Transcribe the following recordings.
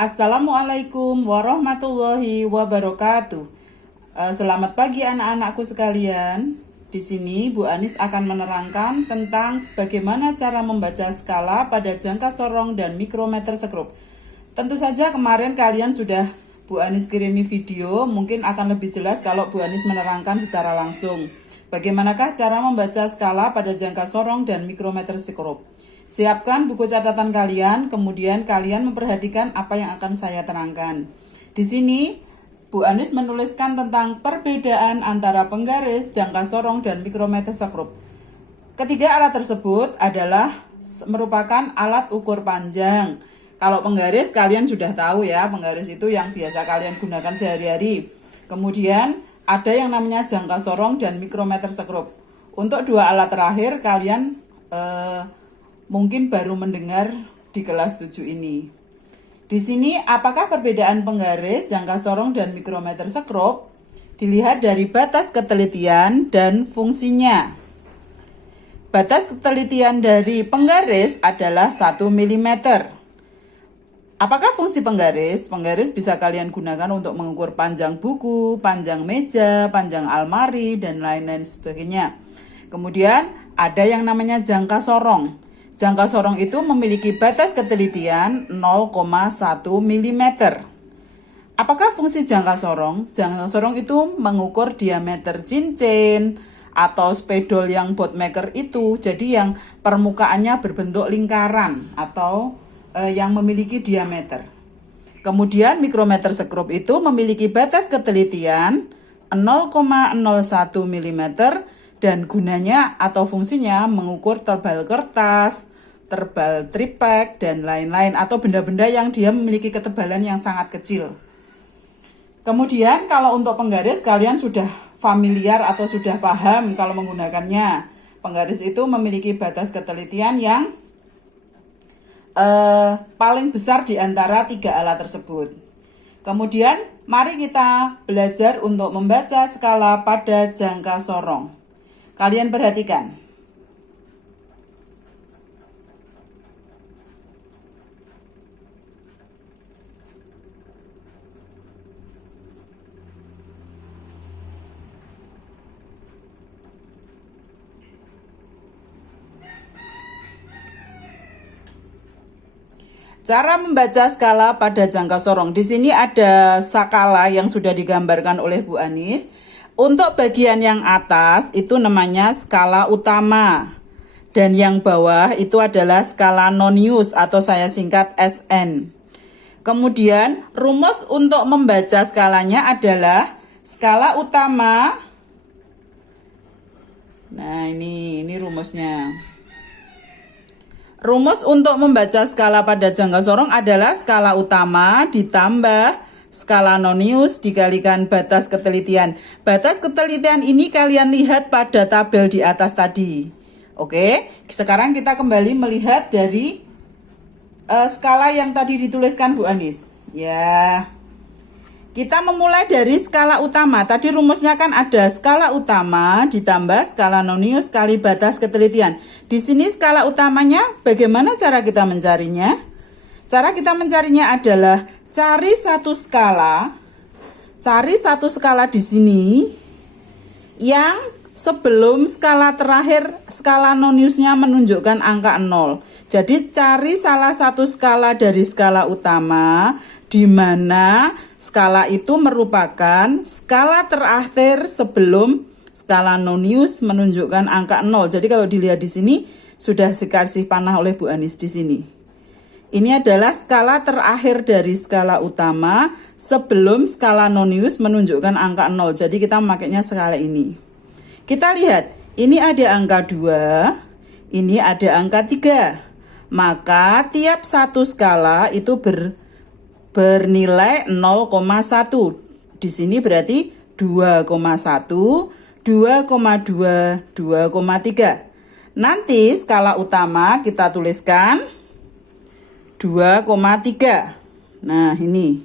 Assalamualaikum warahmatullahi wabarakatuh. Selamat pagi anak-anakku sekalian. Di sini Bu Anis akan menerangkan tentang bagaimana cara membaca skala pada jangka sorong dan mikrometer sekrup. Tentu saja kemarin kalian sudah Bu Anis kirimi video, mungkin akan lebih jelas kalau Bu Anis menerangkan secara langsung. Bagaimanakah cara membaca skala pada jangka sorong dan mikrometer sekrup? Siapkan buku catatan kalian, kemudian kalian memperhatikan apa yang akan saya terangkan. Di sini, Bu Anis menuliskan tentang perbedaan antara penggaris, jangka sorong, dan mikrometer sekrup. Ketiga alat tersebut adalah merupakan alat ukur panjang. Kalau penggaris, kalian sudah tahu ya, penggaris itu yang biasa kalian gunakan sehari-hari. Kemudian, ada yang namanya jangka sorong dan mikrometer sekrup. Untuk dua alat terakhir, kalian mungkin baru mendengar di kelas 7 ini. Di sini, apakah perbedaan penggaris, jangka sorong, dan mikrometer sekrup? Dilihat dari batas ketelitian dan fungsinya. Batas ketelitian dari penggaris adalah 1 mm. Apakah fungsi penggaris? Penggaris bisa kalian gunakan untuk mengukur panjang buku, panjang meja, panjang almari, dan lain-lain sebagainya. Kemudian, ada yang namanya jangka sorong. Jangka sorong itu memiliki batas ketelitian 0,1 mm. Apakah fungsi jangka sorong? Jangka sorong itu mengukur diameter cincin atau spidol yang boatmaker itu. Jadi yang permukaannya berbentuk lingkaran atau yang memiliki diameter. Kemudian mikrometer sekrup itu memiliki batas ketelitian 0,01 mm. Dan gunanya atau fungsinya mengukur tebal kertas, tebal tripek, dan lain-lain. Atau benda-benda yang dia memiliki ketebalan yang sangat kecil. Kemudian kalau untuk penggaris kalian sudah familiar atau sudah paham kalau menggunakannya. Penggaris itu memiliki batas ketelitian yang paling besar di antara tiga alat tersebut. Kemudian mari kita belajar untuk membaca skala pada jangka sorong. Kalian perhatikan. Cara membaca skala pada jangka sorong. Di sini ada skala yang sudah digambarkan oleh Bu Anis. Untuk bagian yang atas itu namanya skala utama. Dan yang bawah itu adalah skala nonius atau saya singkat SN. Kemudian rumus untuk membaca skalanya adalah skala utama. Nah ini rumusnya. Rumus untuk membaca skala pada jangka sorong adalah skala utama ditambah skala nonius dikalikan batas ketelitian. Batas ketelitian ini kalian lihat pada tabel di atas tadi. Oke, sekarang kita kembali melihat dari skala yang tadi dituliskan Bu Anis. Ya, kita memulai dari skala utama. Tadi rumusnya kan ada skala utama ditambah skala nonius kali batas ketelitian. Di sini skala utamanya bagaimana cara kita mencarinya? Cara kita mencarinya adalah cari satu skala di sini yang sebelum skala terakhir skala noniusnya menunjukkan angka 0. Jadi cari salah satu skala dari skala utama di mana skala itu merupakan skala terakhir sebelum skala nonius menunjukkan angka 0. Jadi kalau dilihat di sini sudah dikasih panah oleh Bu Anis di sini. Ini adalah skala terakhir dari skala utama sebelum skala nonius menunjukkan angka 0. Jadi kita memakainya skala ini. Kita lihat, ini ada angka 2, ini ada angka 3. Maka tiap satu skala itu bernilai 0,1. Di sini berarti 2,1, 2,2, 2,3. Nanti skala utama kita tuliskan 2,3. Nah, ini.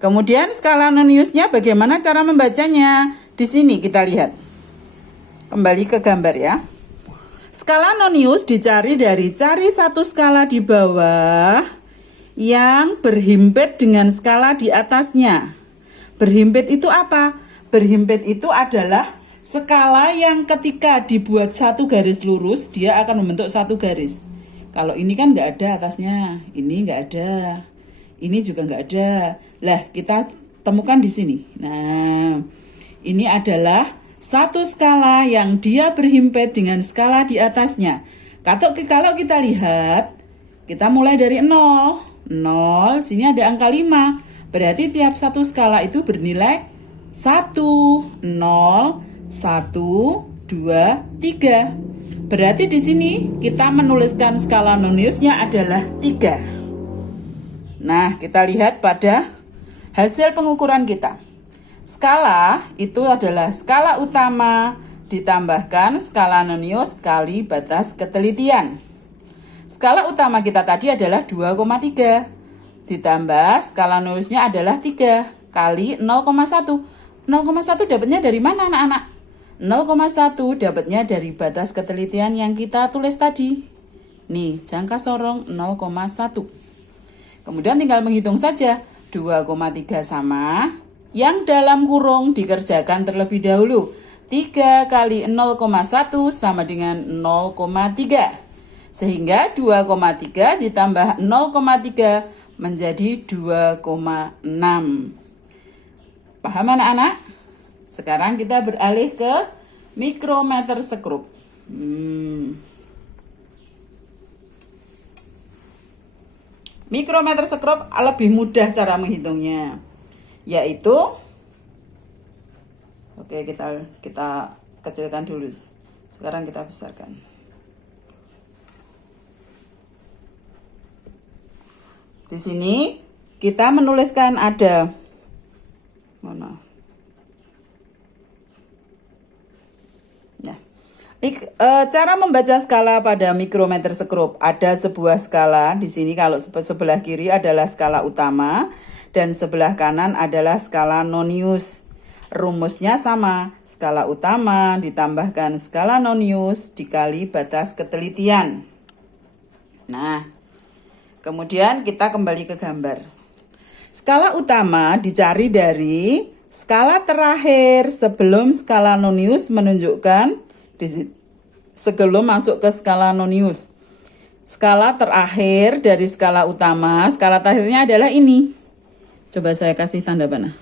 Kemudian skala noniusnya bagaimana cara membacanya? Di sini kita lihat. Kembali ke gambar ya. Skala nonius dicari dari cari satu skala di bawah yang berhimpit dengan skala di atasnya. Berhimpit itu apa? Berhimpit itu adalah skala yang ketika dibuat satu garis lurus, dia akan membentuk satu garis. Kalau ini kan nggak ada atasnya, ini nggak ada, ini juga nggak ada. Lah, kita temukan di sini. Nah, ini adalah satu skala yang dia berhimpit dengan skala di atasnya. Kalau kita lihat, kita mulai dari 0. 0, sini ada angka 5. Berarti tiap satu skala itu bernilai 1, 0, 1, 2, 3. Berarti di sini kita menuliskan skala noniusnya adalah 3. Nah, kita lihat pada hasil pengukuran kita. Skala itu adalah skala utama ditambahkan skala nonius kali batas ketelitian. Skala utama kita tadi adalah 2,3. Ditambah skala noniusnya adalah 3 kali 0,1. 0,1 dapatnya dari mana anak-anak? 0,1 dapatnya dari batas ketelitian yang kita tulis tadi. Nih, jangka sorong 0,1. Kemudian tinggal menghitung saja. 2,3 sama. Yang dalam kurung dikerjakan terlebih dahulu. 3 kali 0,1 sama dengan 0,3. Sehingga 2,3 ditambah 0,3 menjadi 2,6. Paham anak-anak? Sekarang kita beralih ke mikrometer sekrup. Mikrometer sekrup lebih mudah cara menghitungnya. Yaitu, oke, kita kecilkan dulu. Sekarang kita besarkan. Di sini kita menuliskan ada cara membaca skala pada mikrometer sekrup. Ada sebuah skala di sini, kalau sebelah kiri adalah skala utama dan sebelah kanan adalah skala nonius. Rumusnya sama, skala utama ditambahkan skala nonius dikali batas ketelitian. Nah, kemudian kita kembali ke gambar. Skala utama dicari dari skala terakhir sebelum skala nonius menunjukkan sebelum masuk ke skala nonius. Skala terakhir dari skala utama, skala terakhirnya adalah ini. Coba saya kasih tanda panah.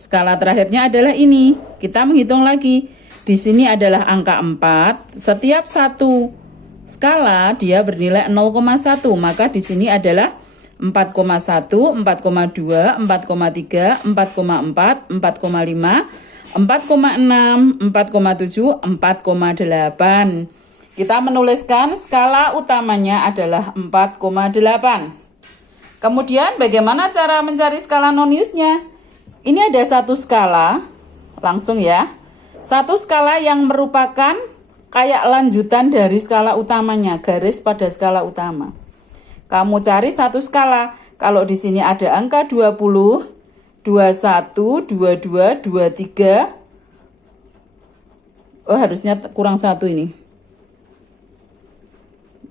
Skala terakhirnya adalah ini. Kita menghitung lagi. Di sini adalah angka 4. Setiap satu skala dia bernilai 0,1, maka di sini adalah 4,1, 4,2, 4,3, 4,4, 4,5, 4,6, 4,7, 4,8. Kita menuliskan skala utamanya adalah 4,8. Kemudian bagaimana cara mencari skala noniusnya? Ini ada satu skala, langsung ya. Satu skala yang merupakan kayak lanjutan dari skala utamanya, garis pada skala utama. Kamu cari satu skala. Kalau di sini ada angka 20, 21, 22, 23. Oh, harusnya kurang satu ini.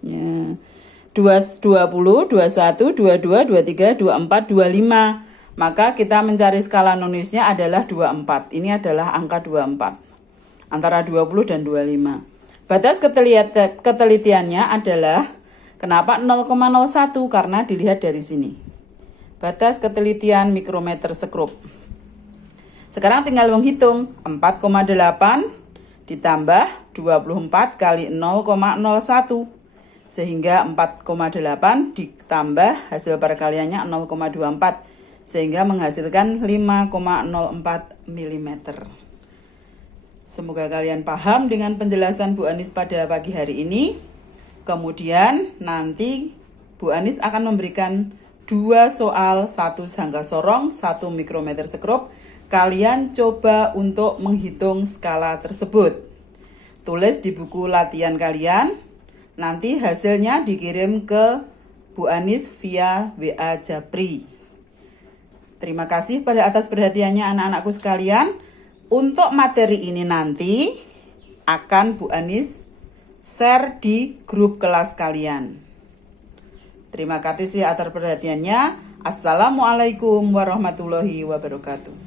Ya. 20, 21, 22, 23, 24, 25. Maka kita mencari skala noniusnya adalah 24. Ini adalah angka 24. Antara 20 dan 25. Batas ketelitiannya adalah, kenapa 0,01? Karena dilihat dari sini. Batas ketelitian mikrometer sekrup. Sekarang tinggal menghitung. 4,8 ditambah 24 kali 0,01. Sehingga 4,8 ditambah hasil perkaliannya 0,24. Sehingga menghasilkan 5,04 mm. Semoga kalian paham dengan penjelasan Bu Anis pada pagi hari ini. Kemudian nanti Bu Anis akan memberikan 2 soal, 1 jangka sorong, 1 mikrometer sekrup. Kalian coba untuk menghitung skala tersebut. Tulis di buku latihan kalian. Nanti hasilnya dikirim ke Bu Anis via WA Japri. Terima kasih atas perhatiannya anak-anakku sekalian. Untuk materi ini nanti akan Bu Anis share di grup kelas kalian. Terima kasih atas perhatiannya. Assalamualaikum warahmatullahi wabarakatuh.